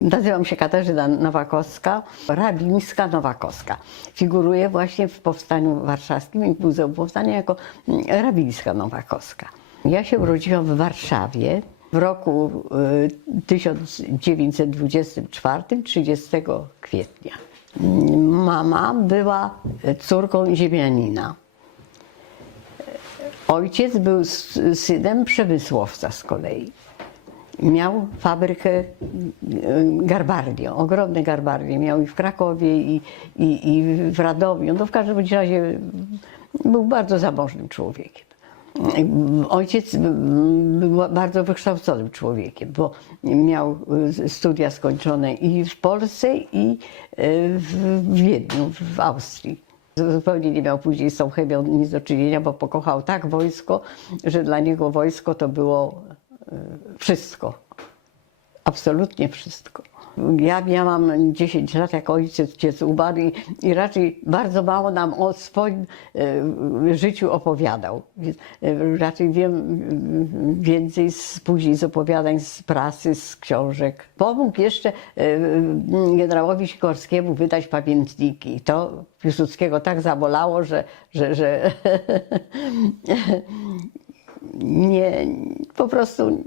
Nazywam się Katarzyna Nowakowska, rabińska Nowakowska. Figuruję właśnie w Powstaniu Warszawskim i w Muzeum Powstania jako mm, rabińska Nowakowska. Ja się urodziłam w Warszawie w roku y, 1924, 30 kwietnia. Mama była córką ziemianina. Ojciec był synem przemysłowca z kolei. Miał fabrykę y, garbarnię, ogromne garbarnie. Miał i w Krakowie, i, i, i w Radomiu. No w każdym razie był bardzo zamożnym człowiekiem. Ojciec był bardzo wykształconym człowiekiem, bo miał y, studia skończone i w Polsce, i y, w Wiedniu, w Austrii. Zupełnie nie miał później z tą chemią nic do czynienia, bo pokochał tak wojsko, że dla niego wojsko to było y, wszystko. Absolutnie wszystko. Ja miałam 10 lat, jak ojciec ojciec umarł i, i raczej bardzo mało nam o swoim e, życiu opowiadał. E, Raczej wiem e, więcej z, później z opowiadań z prasy, z książek. Pomógł jeszcze e, generałowi Sikorskiemu wydać pamiętniki. To Piłsudskiego tak zabolało, że, że, że nie, po prostu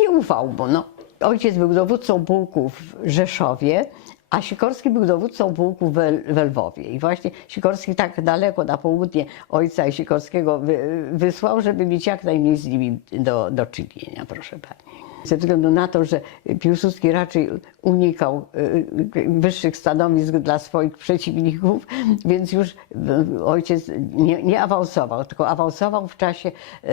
nie ufał mu. No. Ojciec był dowódcą pułku w Rzeszowie, a Sikorski był dowódcą pułku w El- w Lwowie. I właśnie Sikorski tak daleko na południe ojca i Sikorskiego wy, wysłał, żeby mieć jak najmniej z nimi do, do czynienia, proszę pani. Ze względu na to, że Piłsudski raczej unikał y, wyższych stanowisk dla swoich przeciwników, więc już y, ojciec nie, nie awansował, tylko awansował w czasie y,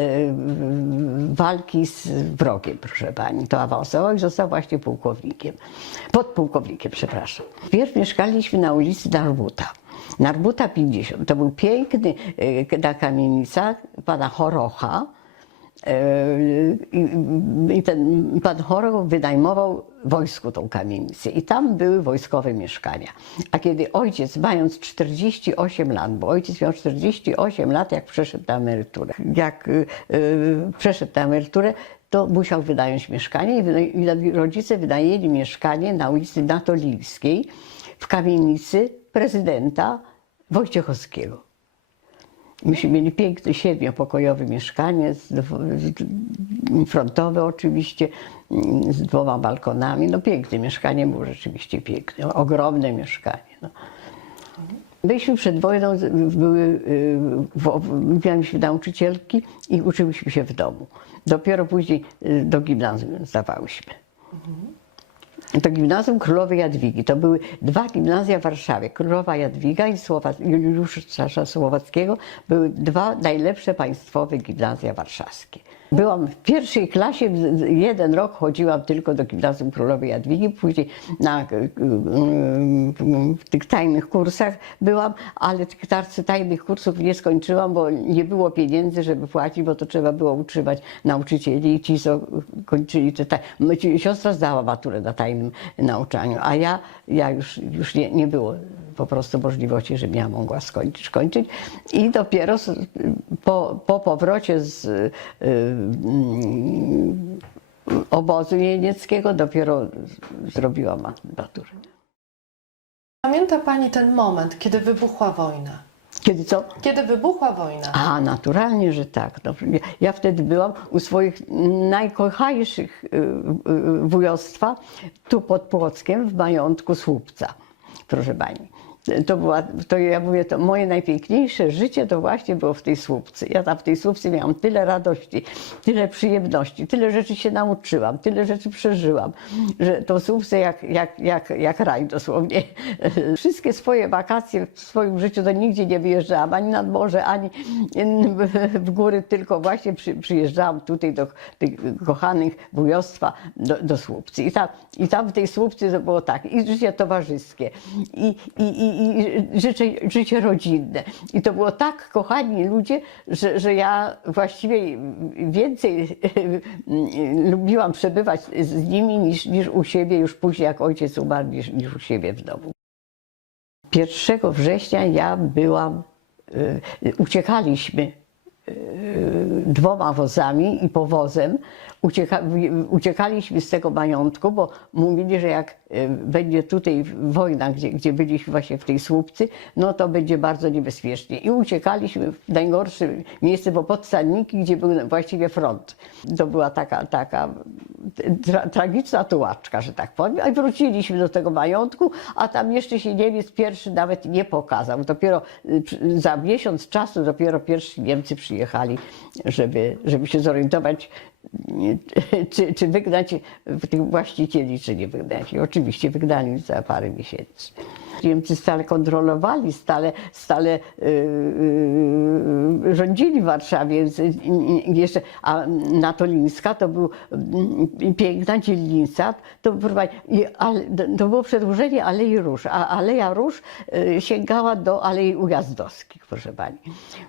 walki z wrogiem, proszę pani. To awansował i został właśnie pułkownikiem. Podpułkownikiem, przepraszam. Wpierw mieszkaliśmy na ulicy Narbuta. Narbuta 50. To był piękny y, ta kamienica pana Chorocha. I, I ten pan Choroch wynajmował wojsku tą kamienicę i tam były wojskowe mieszkania. A kiedy ojciec, mając 48 lat, bo ojciec miał 48 lat, jak przeszedł na emeryturę, jak y, y, przeszedł na emeryturę, to musiał wynająć mieszkanie i rodzice wynajęli mieszkanie na ulicy Natolińskiej w kamienicy prezydenta Wojciechowskiego. Myśmy mieli piękne siedmiopokojowe mieszkanie, frontowe oczywiście, z dwoma balkonami. No piękne mieszkanie było rzeczywiście piękne, ogromne mieszkanie. No. Byliśmy przed wojną, były, mieliśmy nauczycielki i uczyłyśmy się w domu. Dopiero później y, do gimnazjum zdawałyśmy. To gimnazjum Królowej Jadwigi. To były dwa gimnazja w Warszawie. Królowa Jadwiga i Juliusza Słowackiego były dwa najlepsze państwowe gimnazja warszawskie. Byłam w pierwszej klasie, jeden rok chodziłam tylko do gimnazjum Królowej Jadwigi, później na y, w tych tajnych kursach byłam, ale tych tajnych kursów nie skończyłam, bo nie było pieniędzy, żeby płacić, bo to trzeba było utrzymać nauczycieli i ci, co kończyli te taj... My- ci- Siostra zdała maturę na tajnym nauczaniu, a ja, ja już, już nie, nie było po prostu możliwości, żebym ja mogła skończyć. skończyć. I dopiero po, po powrocie z y, mm, obozu niemieckiego dopiero zrobiłam maturę. Pamięta Pani ten moment, kiedy wybuchła wojna? Kiedy co? Kiedy wybuchła wojna? A, naturalnie, że tak. No, ja- ja wtedy byłam u swoich najkochajszych y, y, wujostwa, tu pod Płockiem, w majątku Słupca, proszę pani. To, była, to ja mówię, to moje najpiękniejsze życie to właśnie było w tej Słupcy. Ja tam w tej Słupcy miałam tyle radości, tyle przyjemności, tyle rzeczy się nauczyłam, tyle rzeczy przeżyłam, że to Słupce jak, jak, jak, jak raj dosłownie. Wszystkie swoje wakacje w swoim życiu to nigdzie nie wyjeżdżałam, ani nad morze, ani w góry, tylko właśnie przy, przyjeżdżałam tutaj do tych kochanych wujostwa, do, do Słupcy. I tam, I tam w tej Słupcy to było tak, i życie towarzyskie, i, i, i, i życie, życie rodzinne. I to było tak kochani ludzie, że, że ja właściwie więcej lubiłam przebywać z nimi niż, niż u siebie już później, jak ojciec umarł, niż, niż u siebie w domu. 1 września ja byłam y, uciekaliśmy y, dwoma wozami i powozem. Ucieka, uciekaliśmy z tego majątku, bo mówili, że jak y, będzie tutaj wojna, gdzie, gdzie byliśmy właśnie w tej słupcy, no to będzie bardzo niebezpiecznie. I uciekaliśmy w najgorsze miejsce, bo pod Sanniki, gdzie był właściwie front. To była taka, taka tra, tragiczna tułaczka, że tak powiem. I wróciliśmy do tego majątku, a tam jeszcze się Niemiec pierwszy nawet nie pokazał. Dopiero y, za miesiąc czasu dopiero pierwsi Niemcy przyjechali, żeby, żeby się zorientować, czy, czy wygnać tych właścicieli, czy nie wygnać. I oczywiście wygnali za parę miesięcy. Niemcy stale kontrolowali, stale, stale yy, rządzili w Warszawie. Yy, yy, jeszcze, a Natolińska to był piękna dzielnica. To, to było przedłużenie Alei Róż, a Aleja Róż sięgała do Alei Ujazdowskich, proszę pani.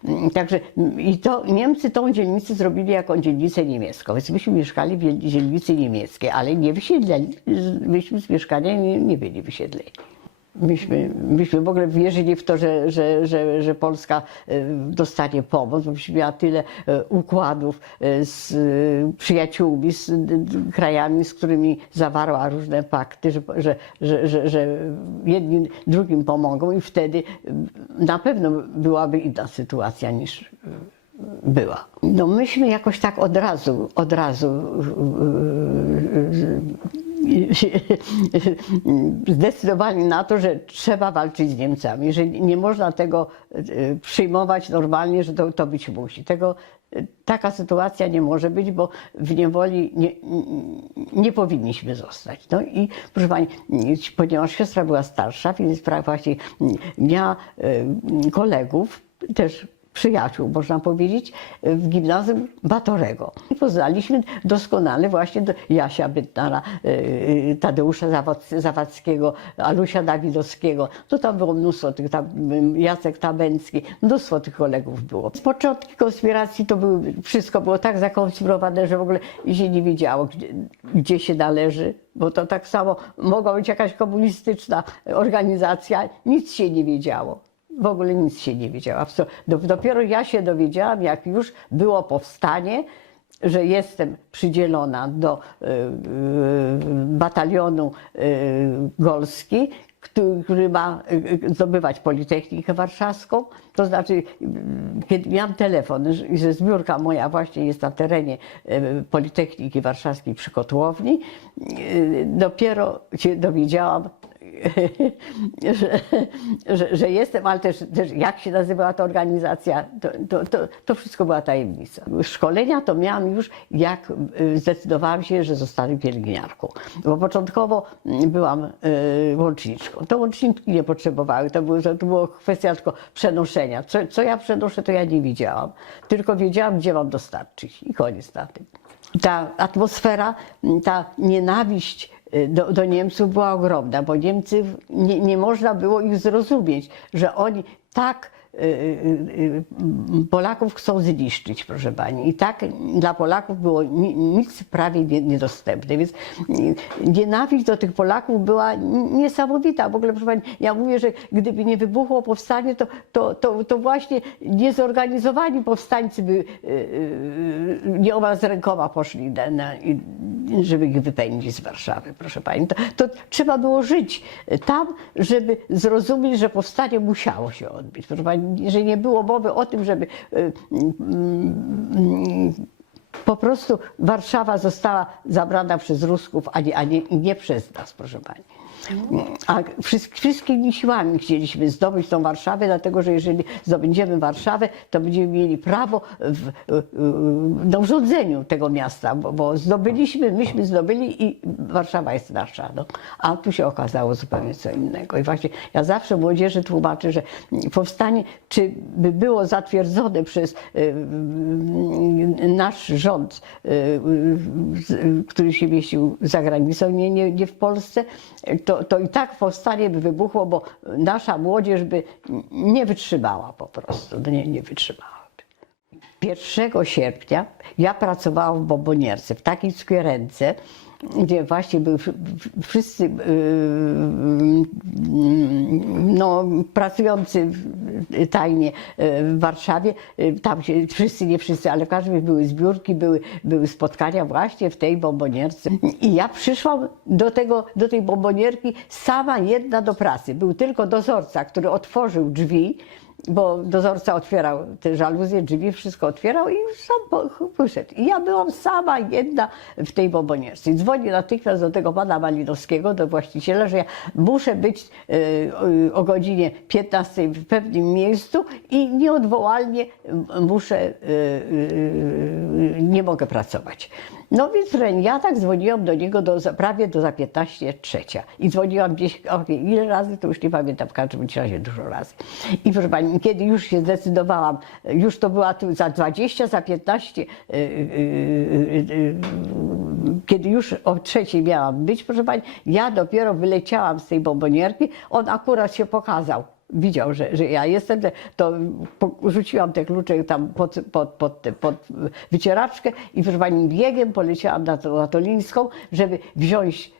Yy, Także yy, i to Niemcy tą dzielnicę zrobili jako dzielnicę niemiecką. Więc myśmy mieszkali w dzielnicy niemieckiej, ale nie wysiedlali. Myśmy z mieszkania nie, nie byli wysiedleni. Myśmy, myśmy w ogóle wierzyli w to, że, że, że, że Polska e, dostanie pomoc, bo miała tyle e, układów e, z przyjaciółmi, z krajami, z którymi zawarła różne pakty, że, że, że, że, że jedni drugim pomogą i wtedy na pewno byłaby inna sytuacja niż była. No myśmy jakoś tak od razu, od razu zdecydowali na to, że trzeba walczyć z Niemcami, że nie można tego e, przyjmować normalnie, że to, to być musi. Tego, e, taka sytuacja nie może być, bo w niewoli nie, nie powinniśmy zostać. No i proszę Pani, ponieważ siostra była starsza, więc właśnie miała e, kolegów, też przyjaciół, można powiedzieć, w gimnazjum Batorego. I poznaliśmy doskonale właśnie Jasia Bytnara, y, Tadeusza Zawoc- Zawadzkiego, Alusia Dawidowskiego. To tam było mnóstwo tych, tam, y, Jacek Tabencki, mnóstwo tych kolegów było. Z początki konspiracji to były, wszystko było tak zakonspirowane, że w ogóle się nie wiedziało, gdzie, gdzie się należy, bo to tak samo mogła być jakaś komunistyczna organizacja, nic się nie wiedziało. W ogóle nic się nie wiedziała. Dopiero ja się dowiedziałam, jak już było powstanie, że jestem przydzielona do y, y, batalionu y, Golski, który, ma zdobywać Politechnikę Warszawską. To znaczy, kiedy miałam telefon, że- zbiórka moja właśnie jest na terenie Politechniki Warszawskiej przy Kotłowni, dopiero się dowiedziałam, że, że, że jestem, ale też, też jak się nazywała ta organizacja, to, to, to, to wszystko była tajemnica. Szkolenia to miałam już, jak y, zdecydowałam się, że zostanę pielęgniarką. Bo początkowo mm, byłam y, łączniczką. To łączniczki nie potrzebowały, to, było, to było kwestia tylko przenoszenia. Co, co ja przenoszę, to ja nie wiedziałam. Tylko wiedziałam, gdzie mam dostarczyć i koniec na tym ta atmosfera, ta nienawiść do, do Niemców była ogromna, bo Niemcy nie, nie można było ich zrozumieć, że oni tak y, y, y, Polaków chcą zniszczyć, proszę pani. I tak dla Polaków było ni- nic prawie nie- niedostępne. Więc y, nienawiść do tych Polaków była niesamowita. W ogóle, proszę pani, ja mówię, że gdyby nie wybuchło powstanie, to, to, to, to właśnie niezorganizowani powstańcy by y, y, nieomal z rękoma poszli, na, na, żeby ich wypędzić z Warszawy, proszę pani. To, to trzeba było żyć tam, żeby zrozumieć, że powstanie musiało się odbyć. Proszę pani, że nie było mowy o tym, żeby y, mm, po prostu Warszawa została zabrana przez Rusków, a nie, a nie, nie przez nas, proszę pani. A wszystk- wszystkimi siłami chcieliśmy zdobyć tą Warszawę, dlatego że jeżeli zdobędziemy Warszawę, to będziemy mieli prawo w, rządzeniu tego miasta, bo, bo zdobyliśmy, myśmy zdobyli i Warszawa jest nasza. No. A tu się okazało zupełnie co innego. I właśnie ja zawsze młodzieży tłumaczę, że powstanie, czy by było zatwierdzone przez y, y, nasz rząd, y, który się mieścił za granicą, nie, nie, nie w Polsce, to, to i tak powstanie by wybuchło, bo nasza młodzież by nie wytrzymała po prostu, nie, nie wytrzymała. 1 sierpnia ja pracowałam w bombonierce, w takiej cukierence, gdzie właśnie wszy- wszyscy yy, no, pracujący tajnie yy, w Warszawie, yy, tam się wszyscy, nie wszyscy, ale w każdym były zbiórki, były, były spotkania właśnie w tej bombonierce. I ja przyszłam do, tego, do tej bombonierki sama jedna do pracy. Był tylko dozorca, który otworzył drzwi, bo dozorca otwierał te żaluzje, drzwi, wszystko otwierał i sam po- wyszedł. I ja byłam sama jedna w tej bombonierce. I dzwonię natychmiast do tego pana Malinowskiego, do właściciela, że ja muszę być e, o- godzinie 15 w pewnym miejscu i nieodwołalnie muszę, e, e, nie mogę pracować. No więc ja tak dzwoniłam do niego do, prawie do za 15 trzecia. I dzwoniłam gdzieś, ile razy, to już nie pamiętam, w każdym razie dużo razy. I proszę pani, kiedy już się zdecydowałam, już to była tu za 20, za 15, yy, yy, yy, kiedy już o trzeciej miałam być, proszę pani, ja dopiero wyleciałam z tej bombonierki, on akurat się pokazał. Widział, że, że ja jestem, to rzuciłam te klucze tam pod, pod, pod, pod wycieraczkę i pani, biegiem poleciałam na, to, na Tolińską, żeby wziąć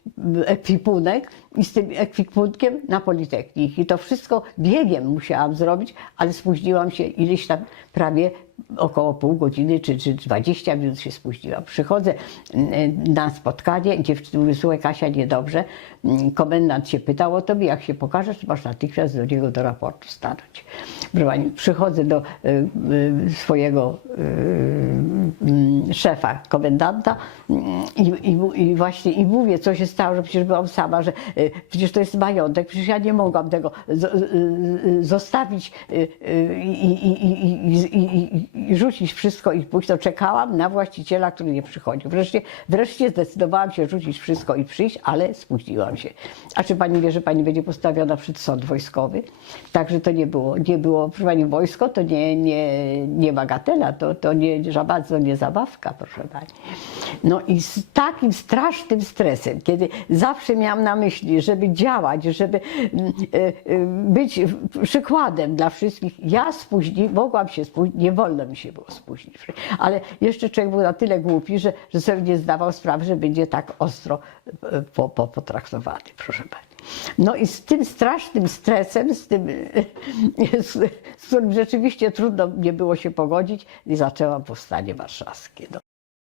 ekwipunek i z tym ekwipunkiem na Politechnik. I to wszystko biegiem musiałam zrobić, ale spóźniłam się ileś tam prawie około pół godziny czy, czy 20 minut się spóźniłam. Przychodzę mm, na spotkanie, dziewczyny mówią, słuchaj Kasia, niedobrze. Mm, Komendant się pytał o tobie, jak się pokażesz, masz natychmiast do niego do raportu stanąć. Pani, przychodzę do y, y, swojego y, y, szefa, komendanta mm, i, i, i właśnie i mówię, co się stało, że przecież byłam sama, że przecież to jest majątek, przecież ja nie mogłam tego zostawić i, i, i, i, i rzucić wszystko i pójść. To czekałam na właściciela, który nie przychodził. Wreszcie, wreszcie zdecydowałam się rzucić wszystko i przyjść, ale spóźniłam się. A czy pani wie, że pani będzie postawiona przed sąd wojskowy? Także to nie było, nie było, proszę pani, wojsko to nie, nie, nie bagatela, to, to nie za bardzo nie zabawka, proszę pani. No i z takim strasznym stresem, kiedy zawsze miałam na myśli, żeby działać, żeby mm, e, e, być przykładem dla wszystkich, ja spóźni, mogłam się spóźnić, nie wolno mi się było spóźnić. Ale jeszcze człowiek był na tyle głupi, że, że sobie nie zdawał sprawy, że będzie tak ostro e, po, po, potraktowany, proszę pani. No i z tym strasznym stresem, z tym, z, z którym rzeczywiście trudno mnie było się pogodzić, i zaczęłam powstanie warszawskie. No.